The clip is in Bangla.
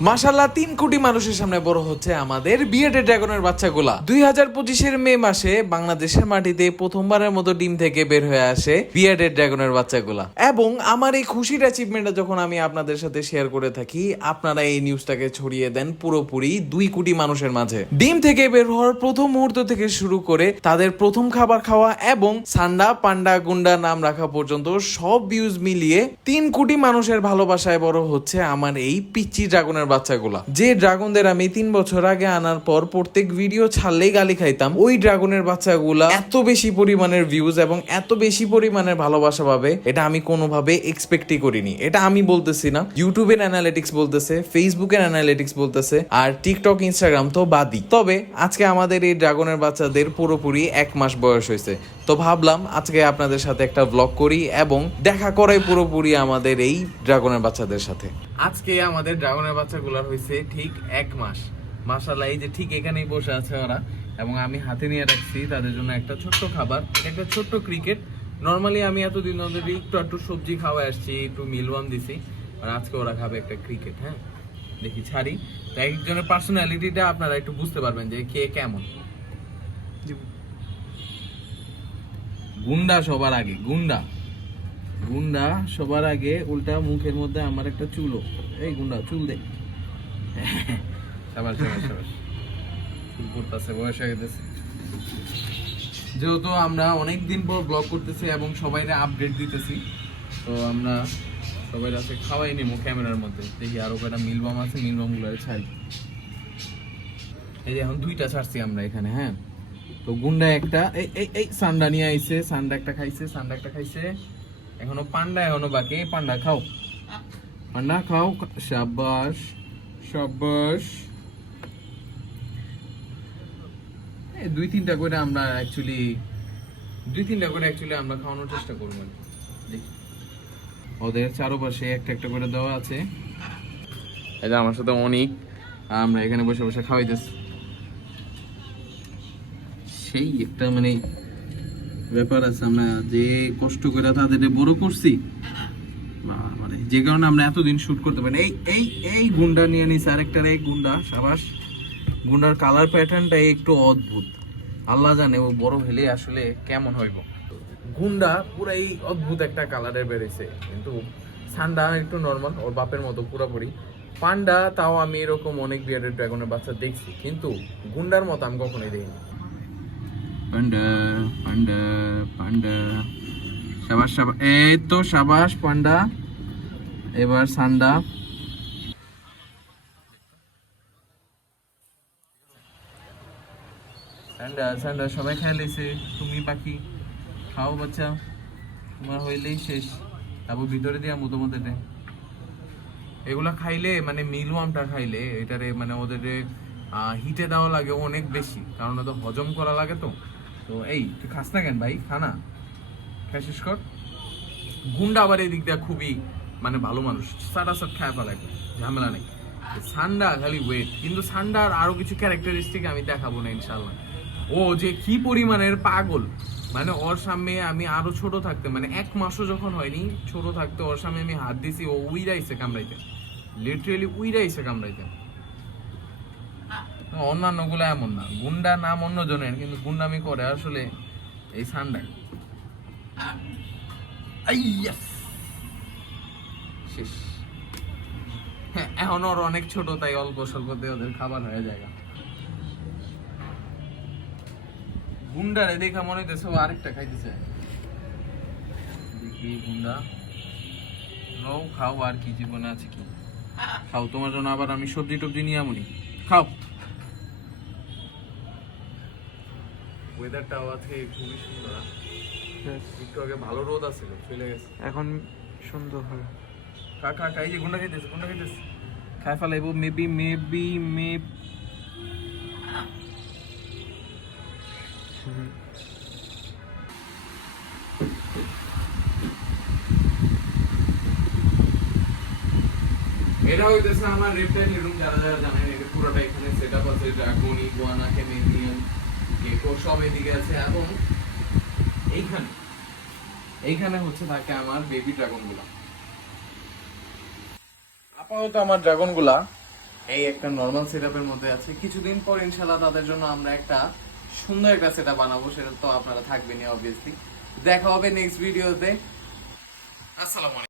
মাশাল্লাহ তিন কোটি মানুষের সামনে বড় হচ্ছে আমাদের বিয়েটে ড্রাগনের বাচ্চাগুলা। দুই হাজার পঁচিশের মে মাসে বাংলাদেশের মাটিতে প্রথমবারের মতো ডিম থেকে বের হয়ে আসে বিয়েটে ড্রাগনের বাচ্চাগুলা। এবং আমার এই খুশির অ্যাচিভমেন্টটা যখন আমি আপনাদের সাথে শেয়ার করে থাকি, আপনারা এই নিউজটাকে ছড়িয়ে দেন পুরোপুরি দুই কোটি মানুষের মাঝে। ডিম থেকে বের হওয়ার প্রথম মুহূর্ত থেকে শুরু করে তাদের প্রথম খাবার খাওয়া এবং সান্ডা, পান্ডা, গুন্ডা নাম রাখা পর্যন্ত সব ভিউজ মিলিয়ে তিন কোটি মানুষের ভালোবাসায় বড় হচ্ছে আমার এই পিচ্চি ড্রাগনের বাচ্চাগুলা। যে ড্রাগনদের আমি তিন বছর আগে আনার পর প্রত্যেক ভিডিও ছাড়লেই গালি খাইতাম ওই ড্রাগনের বাচ্চাগুলা এত বেশি পরিমাণের ভিউজ এবং এত বেশি পরিমাণের ভালোবাসা পাবে এটা আমি কোনোভাবে এক্সপেক্টই করিনি। এটা আমি বলতেছি না ইউটিউবের অ্যানালিটিক্স বলতেছে ফেসবুকের অ্যানালিটিক্স বলতেছে আর টিকটক ইনস্টাগ্রাম তো বাদই। তবে আজকে আমাদের এই ড্রাগনের বাচ্চাদের পুরোপুরি এক মাস বয়স হয়েছে। তো ভাবলাম আজকে আপনাদের সাথে একটা ব্লগ করি এবং দেখা করাই পুরোপুরি আমাদের এই ড্রাগনের বাচ্চাদের সাথে। আজকে আমাদের ড্রাগনের বাচ্চাগুলোর হয়েছে ঠিক এক মাস। মাসাল্লাহ এই যে ঠিক এখানেই বসে আছে ওরা এবং আমি হাতে নিয়ে রাখছি তাদের জন্য একটা ছোট্ট খাবার একটা ছোট্ট ক্রিকেট নর্মালি আমি এতদিন ওদের একটু একটু সবজি খাওয়া আসছি একটু মিলওয়ান দিছি আর আজকে ওরা খাবে একটা ক্রিকেট হ্যাঁ? দেখি ছাড়ি। তো একজনের পার্সোনালিটিটা আপনারা একটু বুঝতে পারবেন যে কে কেমন। গুন্ডা সবার আগে গুন্ডা। গুন্ডা সবার আগে উল্টা মুখের মধ্যে আমার একটা চুলো এই গুন্ডা, চুল দে। যেহেতু আমরা অনেক দিন পর ব্লগ করতেছি এবং সবাইরে আপডেট দিতেছি, তো আমরা সবাই আছে খাওয়াই নেব ক্যামেরার মধ্যে। দেখি আরও কয়টা মিলবাম আছে মিলবামগুলো ছাড়ি। এই যে এখন দুইটা ছাড়ছি আমরা এখানে হ্যাঁ? তো গুন্ডা একটা, এই এই এই, সান্ডা নিয়ে আইছে, সান্ডা একটা খাইছে, সান্ডা একটা খাইছে। এখনও পান্ডা, এখনও বাকি। পান্ডা, খাও। পান্ডা খাও। শাবাশ শাবাশ দুই তিনটা করে আমরা অ্যাকচুয়ালি দুই তিনটা করে অ্যাকচুয়ালি আমরা খাওয়ানোর চেষ্টা করব দেখি। ওদের চারপাশে একটা একটা করে দেওয়া আছে। এটা আমার সাথে অনেক, আমরা এখানে বসে বসে খাওয়াইতেছি। সেই একটা মানে ব্যাপার আছে, আমরা যে কষ্ট করে তাদের বড় করছি মানে যে কারণে আমরা এতদিন শুট করতে পারি এই এই এই গুন্ডা নিয়ে নিছি আরেকটার, এই গুন্ডা, সাবাস। গুন্ডার কালার প্যাটার্নটা একটু অদ্ভুত। আল্লাহ জানে ও বড় হলে আসলে কেমন হইব। গুন্ডা পুরাই অদ্ভুত একটা কালারের বেড়েছে কিন্তু সান্ডা একটু নর্মাল ওর বাপের মতো পুরোপুরি। পান্ডা তাও আমি এরকম অনেক বিয়ারের ড্রাগনের বাচ্চা দেখছি। কিন্তু গুন্ডার মতো আমি কখনোই দেখিনি। Panda panda panda. সাবাস সাবাস। এই তো সাবাস, পান্ডা। এবার সান্ডা সান্ডা সান্ডা সবাই খেয়ে লেছে। তুমি বাকি খাও বাচ্চা। তোমার হইলেই শেষ। তারপর ভিতরে দিয়া মতো মতো এগুলা খাইলে মানে মিলওয়ামটা খাইলে, এটারে মানে ওদের হিটে দেওয়া লাগে অনেক বেশি। কারণ ওদের হজম করা লাগে তো। তো এই, তুই খাস না কেন ভাই? খানা খাই শেষ কর। গুন্ডা আবার এই দিক দিয়ে খুবই মানে ভালো মানুষ। সাটা সাট খায় ফেলায় ঝামেলা নেই। সান্ডা খালি ওয়েট কিন্তু সান্ডার আরও কিছু ক্যারেক্টারিস্টিক আমি দেখাবো না ইনশাল্লাহ ও যে কি পরিমাণের পাগল। মানে ওর সামনে আমি আরও ছোট থাকতে মানে এক মাসও যখন হয়নি, ছোট থাকতে ওর সামনে আমি হাত দিছি, ও উইরাইছে কামড়াইতে। লিটারেলি উইরাইছে কামড়াইতে। অন্যান্যগুলো এমন না। গুন্ডা নাম অন্য জনের কিন্তু গুন্ডামি করে আসলে এই সান্ডাই শেষ। হ্যাঁ এখন ওর অনেক ছোট, তাই অল্প স্বল্পতে ওদের খাবার হয়ে যায়। দেখা মনে হইতেছে ও আরেকটা খাইতেছে। দেখি গুন্ডা। খাও আর কি জীবনে আছে কি? খাও, তোমার জন্য আবার আমি সবজি টবজি নিয়ে আমনি। খাও। ওয়েদারটাও আজকে খুবই সুন্দর একটু আগে ভালো রোদ আছিল চলে গেছে। এখন সুন্দর হবে খা খা যে গুন্ডা খাইতেছে গুন্ডা খাইতেছে। খাই ফেলাইবো মেবি মেবি মে এটা হইতেছে আমার রেপটাইল রুম যারা যারা জানেন এটা পুরোটা এখানে সেটআপ আছে ড্রাগন ইগুয়ানা ক্যামেলিয়ন গেকো সব এদিকে আছে এবং এইখানে এইখানে হচ্ছে থাকে আমার বেবি ড্রাগন আপাতত আমার ড্রাগনগুলা এই একটা নর্মাল সেটআপের মধ্যে আছে। কিছুদিন পর ইনশাআল্লাহ তাদের জন্য আমরা একটা সুন্দর একটা সেটআপ বানাবো সেটা তো আপনারা থাকবেনই অবভিয়াসলি দেখা হবে নেক্সট ভিডিওতে আসসালামু আলাইকুম।